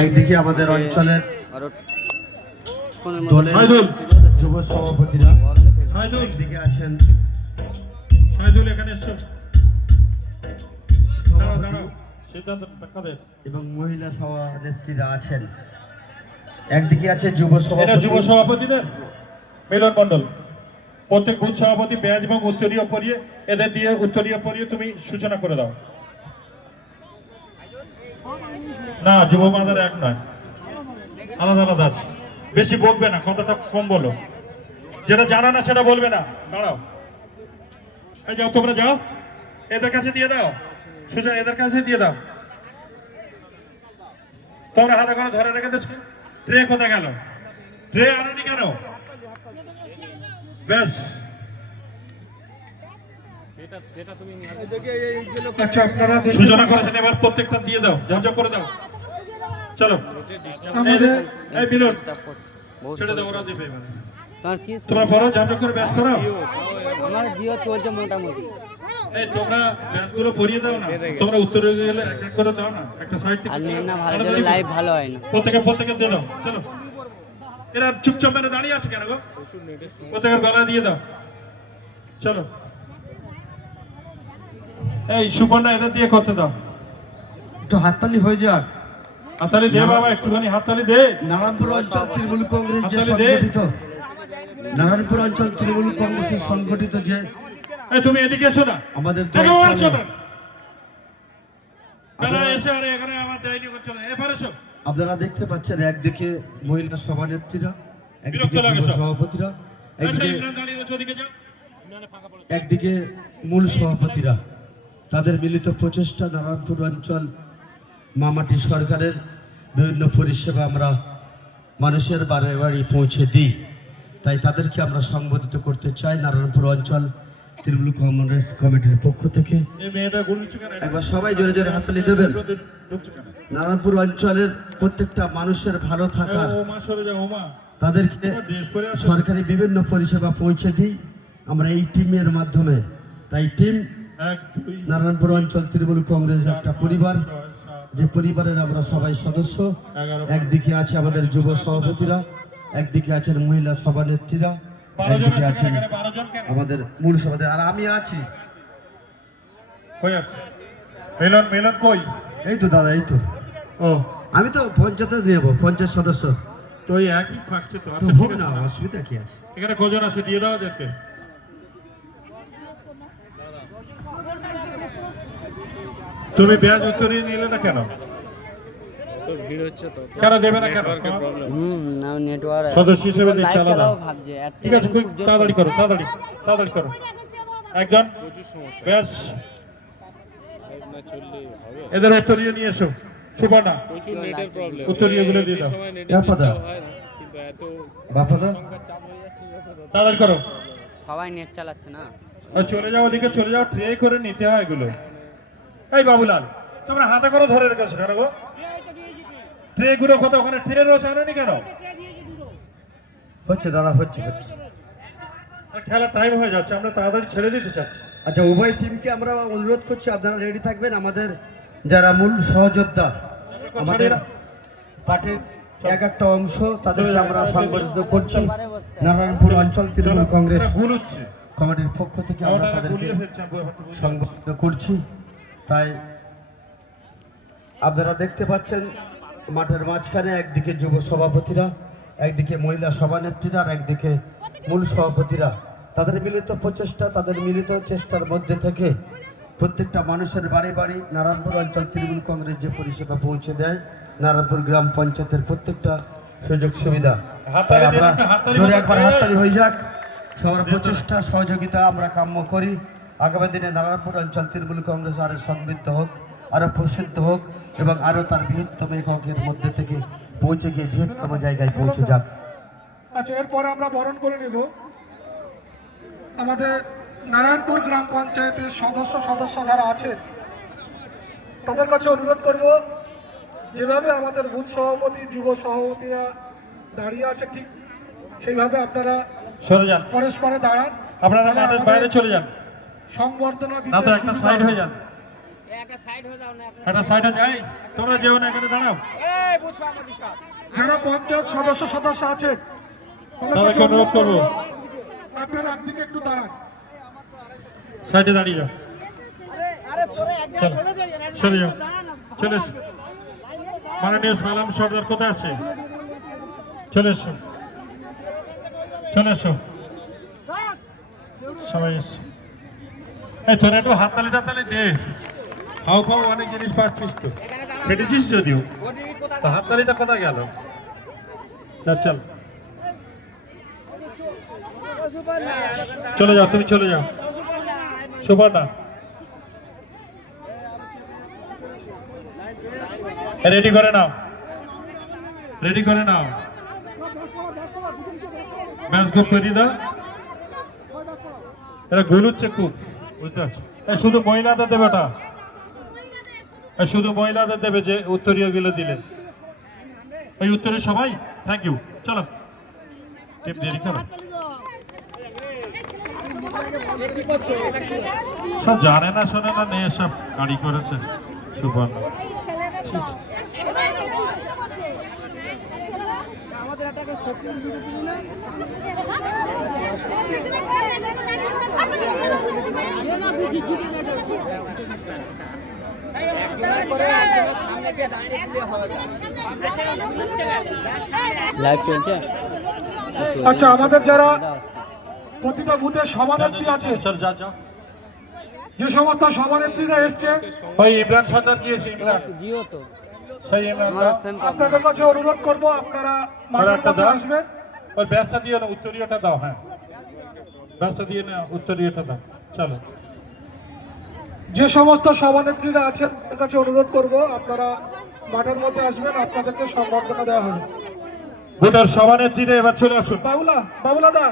একদিকে আমাদের অঞ্চলের দলের যুব সভাপতিরা একদিকে আছেন এবং মহিলা সভানেত্রীরা আছেন। একদিকে আছে যুব সভাপতি যুব সভাপতিদের মিলন মন্ডল প্রত্যেক বুথ সভাপতি ব্যাজ এবং উত্তরীয় পরিয়ে এদের দিয়ে উত্তরীয় পরিয়ে তুমি সূচনা করে দাও। না যুব মাদার এক নয়। আলাদা আলাদা আছে। বেশি বলবে না কথাটা কম বলো। যেটা জানা না সেটা বলবে না। দাঁড়াও। এই যাও তোমরা যাও। এদের কাছে দিয়ে দাও। সুজন এদের কাছে দিয়ে দাও। তোমরা হাতে করে ধরে রেখে দিচ্ছ ট্রে কোথায় গেল? ট্রে আনোনি কেন? ব্যাস। সূচনা করেছেন এবার প্রত্যেকটা দিয়ে দাও। ঝমঝম করে দাও। চলো। আমাদের এই বিনোদ ছেড়ে দাও ওরা দিবে তোমার পড়ো করে ব্যাস পড়াও আমার জিও চলছে মোটামুটি। এই তোমরা ব্যাসগুলো পরিয়ে দাও না। তোমরা উত্তরে গেলে এক এক করে দাও না। একটা সাইড থেকে আর না ভালো করে লাইভ ভালো হয় না। প্রত্যেকে প্রত্যেকে দিয়ে দাও। চলো। এরা চুপচাপ মেরে দাঁড়িয়ে আছে কেন গো? প্রত্যেকের গলা দিয়ে দাও। চলো। এই সুপর্ণা এদের দিয়ে করতে দাও। একটু হাততালি হয়ে যাক। হাততালি দে বাবা একটুখানি হাততালি দে। নারায়ণপুর অঞ্চল তৃণমূল কংগ্রেস যে। সংগঠিত নারায়ণপুর অঞ্চল তৃণমূল কংগ্রেসের সংগঠিত যে তুমি এদিকে এসো না। আমাদের আপনারা দেখতে পাচ্ছেন একদিকে মহিলা সভানেত্রীরা সভাপতিরা আচ্ছা একদিকে মূল সভাপতিরা। তাদের মিলিত প্রচেষ্টা নারায়ণপুর অঞ্চল মামাটি সরকারের বিভিন্ন পরিষেবা আমরা মানুষের বাড়ি বাড়ি পৌঁছে দিই। তাই তাদেরকে আমরা সংবোধিত করতে চাই নারায়ণপুর অঞ্চল তৃণমূল কংগ্রেস কমিটির পক্ষ থেকে। একবার সবাই জোরে জোরে হাততালি দেবেন। নারায়ণপুর অঞ্চলের প্রত্যেকটা মানুষের ভালো থাকার তাদেরকে সরকারি বিভিন্ন পরিষেবা পৌঁছে দিই। আমরা এই টিমের মাধ্যমে। তাই টিম নারায়ণপুর অঞ্চল তৃণমূল কংগ্রেস একটা পরিবার। যে পরিবারের আমরা সবাই সদস্য একদিকে আছে আমাদের যুব সভাপতিরা একদিকে আছেন মহিলা সভানেত্রীরা একদিকে আছেন আমাদের মূল সভাপতি। আর আমি আছি। কই মিলন মিলন কই? এই তো দাদা এই তো। ও। আমি তো পঞ্চায়েতে নেব পঞ্চায়েত সদস্য। তো একই থাকছে তো। আচ্ছা হোক না অসুবিধা কি আছে? এখানে কজন আছে? দিয়ে দাও এদেরকে তুমি ব্যাজ উত্তরিয়ে নিলে না কেন? কেন দেবে না সদস্য হিসেবে ঠিক আছে খুব তাড়াতাড়ি করো। তাড়াতাড়ি তাড়াতাড়ি করো। একজন ব্যাস এদের উত্তরীয় নিয়ে এসো উত্তরীয়গুলো দিয়ে দাও। তাড়াতাড়ি করো। সবাই নেট চালাচ্ছে না। চলে যাও ওদিকে চলে যাও ট্রে করে নিতে হয় এগুলো। এই বাবুলাল তোমরা হাতে করে ধরে রেখেছো কেন গো? ট্রে গুলো কত ওখানে? ট্রে রয়েছে আনোনি কেন? হচ্ছে দাদা হচ্ছে হচ্ছে। খেলার টাইম হয়ে যাচ্ছে আমরা তাড়াতাড়ি ছেড়ে দিতে চাচ্ছি। আচ্ছা উভয় টিমকে আমরা অনুরোধ করছি আপনারা রেডি থাকবেন। আমাদের যারা মূল সহযোদ্ধা আমাদের পার্টির এক একটা অংশ তাদেরকে আমরা সংগঠিত করছি। নারায়ণপুর অঞ্চল তৃণমূল কংগ্রেস। ভুল হচ্ছে। কমিটির পক্ষ থেকে আমরা তাদেরকে। সংগঠিত করছি তাই আপনারা দেখতে পাচ্ছেন মাঠের মাঝখানে একদিকে যুব সভাপতিরা একদিকে মহিলা সভানেত্রীরা আর একদিকে মূল সভাপতিরা তাদের মিলিত প্রচেষ্টা তাদের মিলিত চেষ্টার মধ্যে থেকে প্রত্যেকটা মানুষের বাড়ি বাড়ি নারায়ণপুর অঞ্চল তৃণমূল কংগ্রেস যে পরিষেবা পৌঁছে দেয় নারায়ণপুর গ্রাম পঞ্চায়েতের প্রত্যেকটা সুযোগ সুবিধা আমরা। একবার হাততালি হয়ে যাক সবার প্রচেষ্টা, সহযোগিতা আমরা কাম্য করি। আগামী দিনে নারায়ণপুর অঞ্চল তৃণমূল কংগ্রেস আরও সমৃদ্ধ হোক, আরও প্রসিদ্ধ হোক এবং আরও তার বৃহত্তম এককের মধ্যে থেকে পৌঁছে গিয়ে বৃহত্তম জায়গায় পৌঁছে যাক। আচ্ছা এরপরে আমরা বরণ করে নেব। আমাদের নারায়ণপুর গ্রাম পঞ্চায়েতের সদস্য সদস্য যারা আছে তাদের কাছে অনুরোধ করব, যেভাবে আমাদের বুথ সভাপতি, যুব সভাপতিরা দাঁড়িয়ে আছে, ঠিক সেইভাবে আপনারা সরে যান। পরস্পরে দাঁড়ান। আপনারা মাঠের আমাদের বাইরে চলে যান। সংবর্ধনা না তো একটা সাইড। হয়ে যান। একটা সাইডে যাই তোমরা যেও না এখানে দাঁড়াও। যারা পঞ্চায়েত সদস্য সদস্য আছে তাদেরকে অনুরোধ করব। আপনারা একটু দাঁড়ান। সাইডে দাঁড়িয়ে যাও। চলো। চলে যাও। চলে মাননীয় সালাম সর্দার কোথায় আছে? চলে এসো। চলে এসো। সবাই এসো। এই তোরা একটু হাততালি টাতালি দে। হাউ ফাউ অনেক জিনিস পাচ্ছিস তো। ফেটেছিস যদিও। তা হাততালিটা কোথায় গেল? চল। চলে যাও তুমি চলে যাও সুবর্ণা রেডি করে নাও। রেডি করে নাও। এটা গুলুচ্ছে খুব, বুঝতে পারছ? শুধু মহিলাদের দেবে ওটা শুধু মহিলাদের দেবে যে উত্তরীয়গুলো ওই সবাই? থ্যাংক ইউ চলো। সব জানে না, শোনে না, নিয়ে সব গাড়ি করেছে। সুবর্ণ লাইভ চলছে আচ্ছা আমাদের যারা প্রতিটা বুথে সভানেত্রী আছে যে সমস্ত সভানেত্রীরা এসছে ওই ইমরান সর্দার গিয়েছে ইমরান। জিও তো। আপনাদের কাছে অনুরোধ করব আপনারা আসবেন। ওই ব্যাসটা দিয়ে না উত্তরীয়টা দাও হ্যাঁ। ব্যাসটা দিয়ে না উত্তরীয়টা দাও। চলো। যে সমস্ত সভানেত্রীরা আছেন তাদের কাছে অনুরোধ করব আপনারা মাঠের মধ্যে আসবেন আপনাদেরকে সম্বর্ধনা দেওয়া হবে। বুধের সভানেত্রীরা এবার চলে আসুন। বাবুলা বাবুলা দা